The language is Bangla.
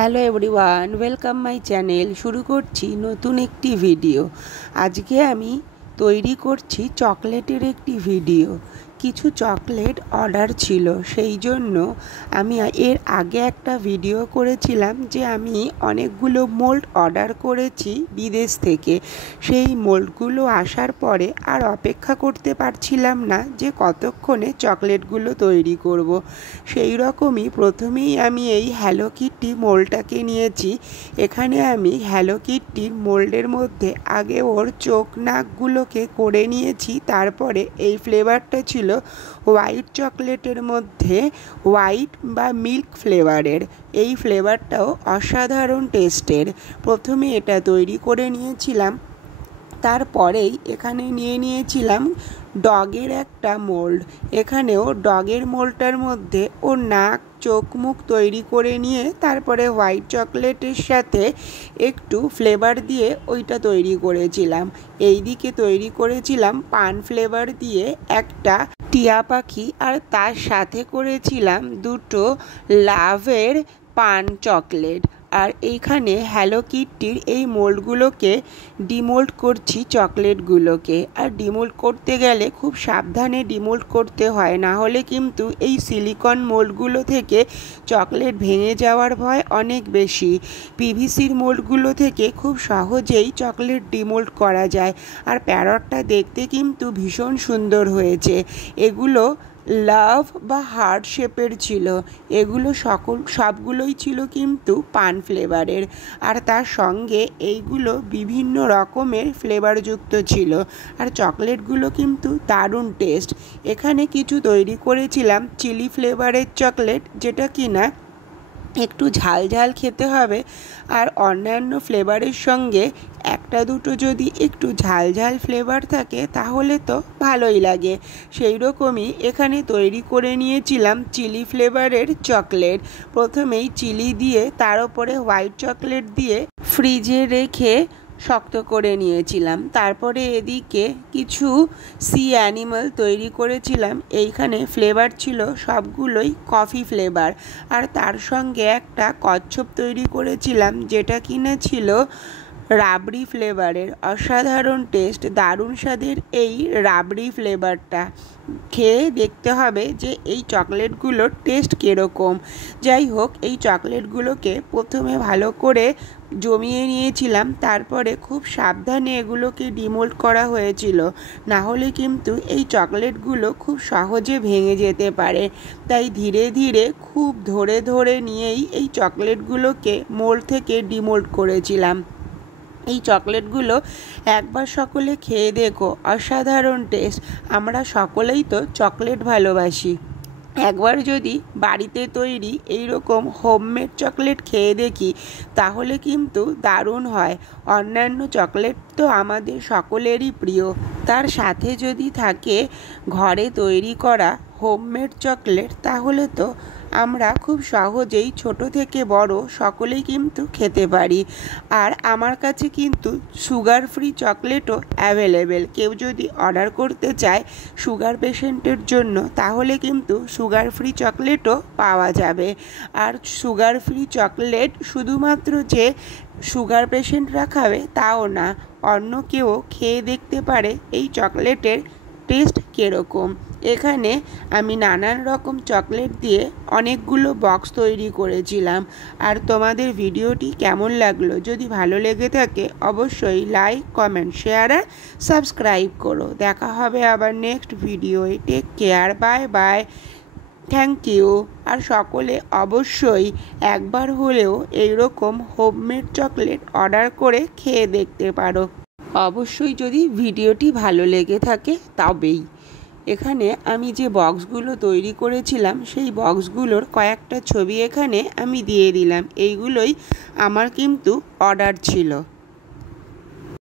Hello everyone, welcome my channel. শুরু করছি নতুন একটি ভিডিও। আজকে আমি তৈরি করছি চকলেটের একটি ভিডিও। কিছু চকলেট অর্ডার ছিল, সেই জন্য আমি এর আগে একটা ভিডিও করেছিলাম যে আমি অনেকগুলো মোল্ড অর্ডার করেছি বিদেশ থেকে। সেই মোল্ডগুলো আসার পরে আর অপেক্ষা করতে পারছিলাম না যে কতক্ষণে চকলেটগুলো তৈরি করব। সেই রকমই প্রথমেই আমি এই হ্যালো কিটি মোল্ডটাকে নিয়েছি। এখানে আমি হ্যালো কিটির মোল্ডের মধ্যে আগে ওর চোখ নাকগুলোকে করে নিয়েছি। তারপরে এই ফ্লেভারটা ছিল হোয়াইট চকলেটের মধ্যে হোয়াইট বা মিল্ক ফ্লেভারের। এই ফ্লেভারটাও অসাধারণ টেস্টের। প্রথমে এটা তৈরি করে নিয়েছিলাম, তারপরেই এখানে নিয়ে নিয়েছিলাম ডগের একটা মোল্ড। এখানেও ডগের মোল্ডটার মধ্যে ও নাক চোখ মুখ তৈরি করে নিয়ে তারপরে হোয়াইট চকলেটের সাথে একটু ফ্লেভার দিয়ে ওইটা তৈরি করেছিলাম। এই দিকে তৈরি করেছিলাম পান ফ্লেভার দিয়ে একটা টিয়া পাখি, আর তার সাথে করেছিলাম দুটো লাভের পান চকলেট। আর এইখানে হ্যালো কিটির এই মোল্ডগুলোকে ডিমোল্ড করছি চকলেটগুলোকে। আর ডিমোল্ড করতে গেলে খুব সাবধানে ডিমোল্ড করতে হয়, না হলে কিন্তু এই সিলিকন মোল্ডগুলো থেকে চকলেট ভেঙে যাওয়ার ভয় অনেক বেশি। পিভিসির মোল্ডগুলো থেকে খুব সহজেই চকলেট ডিমোল্ড করা যায়। আর প্যারটটা দেখতে কিন্তু ভীষণ সুন্দর হয়েছে। এগুলো লাভ বা হার্ট শেপের ছিল। এগুলো সবগুলোই ছিল কিন্তু পান ফ্লেভারের, আর তার সঙ্গে এইগুলো বিভিন্ন রকমের ফ্লেভারযুক্ত ছিল। আর চকলেটগুলো কিন্তু দারুণ টেস্ট। এখানে কিছু তৈরি করেছিলাম চিলি ফ্লেভারের চকলেট, যেটা কিনা একটু ঝাল ঝাল খেতে হবে। আর অন্যান্য ফ্লেভারের সঙ্গে একটা দুটো যদি একটু ঝাল ঝাল ফ্লেভার থাকে তাহলে তো ভালোই লাগে। সেই রকমই এখানে তৈরি করে নিয়েছিলাম চিলি ফ্লেভারের চকলেট। প্রথমেই চিলি দিয়ে তার উপরে হোয়াইট চকলেট দিয়ে ফ্রিজে রেখে শক্ত করে নিয়েছিলাম। তারপরে এদিকে কিছু সি অ্যানিমাল তৈরি করেছিলাম। এইখানে ফ্লেভার ছিল সবগুলোই কফি ফ্লেভার। আর তার সঙ্গে একটা কচ্ছপ তৈরি করেছিলাম, যেটা কিনা ছিল রাবড়ি ফ্লেভারের। অসাধারণ টেস্ট, দারুণ স্বাদের এই রাবড়ি ফ্লেভারটা। খেয়ে দেখতে হবে যে এই চকলেটগুলোর টেস্ট কীরকম। যাই হোক, এই চকলেটগুলোকে প্রথমে ভালো করে জমিয়ে নিয়েছিলাম, তারপরে খুব সাবধানে এগুলোকে ডিমোল্ড করা হয়েছিল, না হলে কিন্তু এই চকলেটগুলো খুব সহজে ভেঙে যেতে পারে। তাই ধীরে ধীরে খুব ধরে ধরে নিয়েই এই চকলেটগুলোকে মোল্ড থেকে ডিমোল্ড করেছিলাম। এই চকলেটগুলো একবার সকলে খেয়ে দেখো, অসাধারণ টেস্ট। আমরা সকলেই তো চকলেট ভালোবাসি। একবার যদি বাড়িতে তৈরি এই রকম হোমমেড চকলেট খেয়ে দেখি তাহলে কিন্তু দারুণ হয়। অন্যান্য চকলেট তো আমাদের সকলেরই প্রিয়, তার সাথে যদি থাকে ঘরে তৈরি করা হোমমেড চকলেট তাহলে তো আমরা খুব সহজেই ছোট থেকে বড় সকলেই কিন্তু খেতে পারি। আর আমার কাছে কিন্তু সুগার ফ্রি চকলেটও অ্যাভেলেবেল। কেউ যদি অর্ডার করতে চায় সুগার পেশেন্টের জন্য তাহলে কিন্তু সুগার ফ্রি চকলেটও পাওয়া যাবে। আর সুগার ফ্রি চকলেট শুধুমাত্র যে সুগার পেশেন্টরা খাবে তাও না, অন্য কেউ খেয়ে দেখতে পারে এই চকলেটের টেস্ট কীরকম। এখানে আমি নানান রকম চকলেট দিয়ে অনেকগুলো বক্স তৈরি করেছিলাম। আর তোমাদের ভিডিওটি কেমন লাগলো? যদি ভালো লেগে থাকে অবশ্যই লাইক, কমেন্ট, শেয়ার আর সাবস্ক্রাইব করো। দেখা হবে আবার নেক্সট ভিডিওয়ে। Take care, bye bye, thank you. আর সকলে অবশ্যই একবার হলেও এইরকম হোমমেড চকলেট অর্ডার করে খেয়ে দেখতে পারো, অবশ্যই যদি ভিডিওটি ভালো লেগে থাকে তবেই। এখানে আমি যে বক্সগুলো তৈরি করেছিলাম সেই বক্সগুলোর কয়েকটা ছবি এখানে আমি দিয়ে দিলাম। এইগুলোই আমার কিন্তু অর্ডার ছিল।